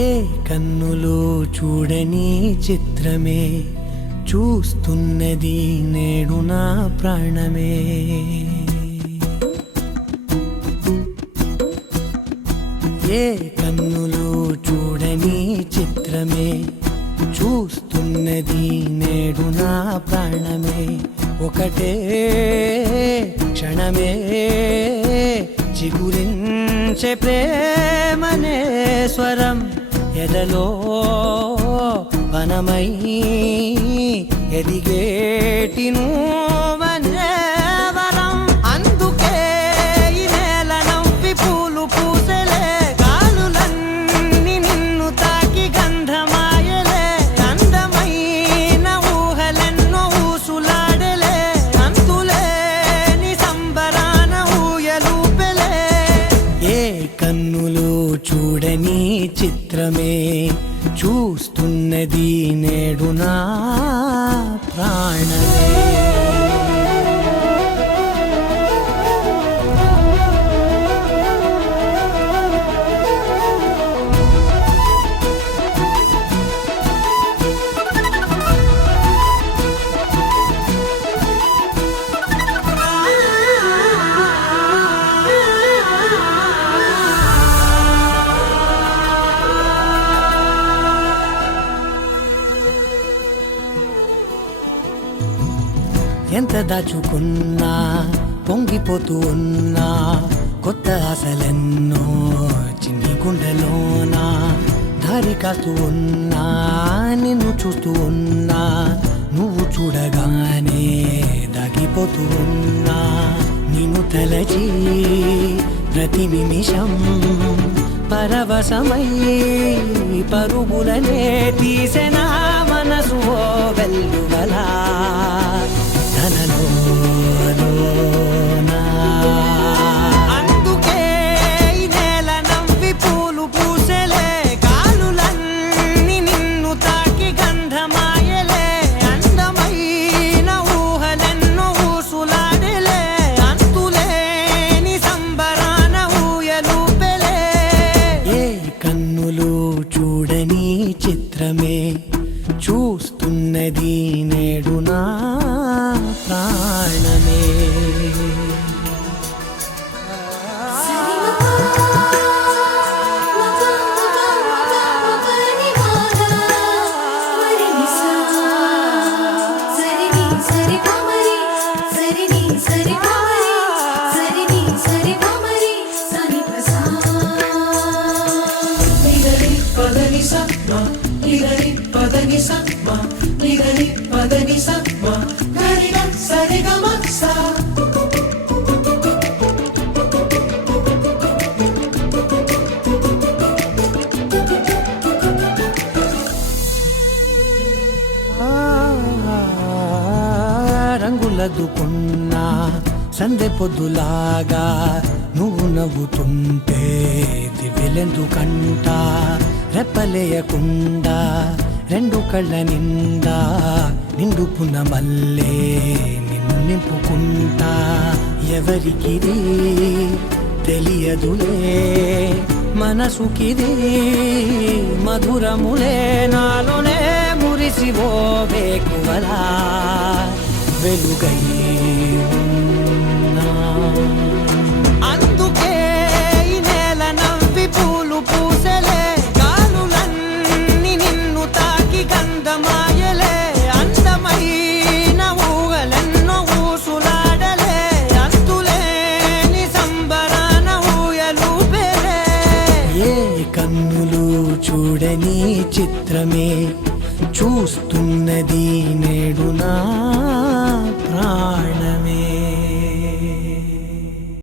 ఏ కన్నులు చూడని చిత్రమే చూస్తున్నది నేడు నా ప్రాణమే. ఏ కన్నులు చూడని చిత్రమే చూస్తున్నది నేడు నా ప్రాణమే. ఒకటే క్షణమే చిగురించే ప్రేమనే స్వరం ఎదలో వనమై ఎదిగేటి నువ్వనే వరం. అందుకే ఈ నేల నవ్వి పూలు పూసెలే, గాలులన్నీ నిన్ను తాకి గంధమాయలే. అందమైన ఊహలెన్నో ఊసులాడలే, అంతులేని సంబరాన ఊయలూపెలే. ఏ కన్నులు చూడని చిత్రమే చూస్తున్నది నేడు నా ప్రాణమే. ఎంత దాచుకున్నా పొంగిపోతూ ఉన్నా, కొత్త ఆశలెన్నో చిన్ని గుండెలోనా. దారి కాస్తూ ఉన్నా, నిన్ను చూస్తూ ఉన్నా, నువ్వు చూడగానే దాగిపోతూ ఉన్నా. నిన్ను తలచి ప్రతి నిమిషం పరవశమై పరుగులనే తీసెనా మనసు ఓ వెల్లువలా. అందుకే ఈ నేల నవ్వి పూలు పూసెలే, గాలులన్నీ నిన్ను తాకి గంధమాయలే. అందమైన ఊహలెన్నో ఊసులాడలే, అంతులేని సంబరాన ఊయలూపెలే. ఏ కన్నులు చూడని చిత్రమే చూస్తున్నది నేడు నా ప్రాణమే. రంగులదుకున్నా సందె పొద్దులాగా నువ్వు నవ్వుతుంటే దివ్యలెందుకంట. రెప్పలేయకుండా రెండు కళ్ళ నిండా నిండుకున్న మల్లే నిన్ను నింపుకుంటా. ఎవరికిది తెలియదులే మనసుకిది మధురములే, నాలోనే మురిసివో వేకువలా వెలుగై ఉన్నా. అందుకే ఈ నేల నవ్వి పూలు పూసెలే, గాలులన్నీ నిన్ను తాకి గంధమాయలే. అందమైన ఊహలెన్నో ఊసులాడలే, అంతులేని సంబరాన ఊయలూపెలే. ఏ కన్నులు చూడని చిత్రమే చూస్తున్నది నేడు నా ప్రాణమే.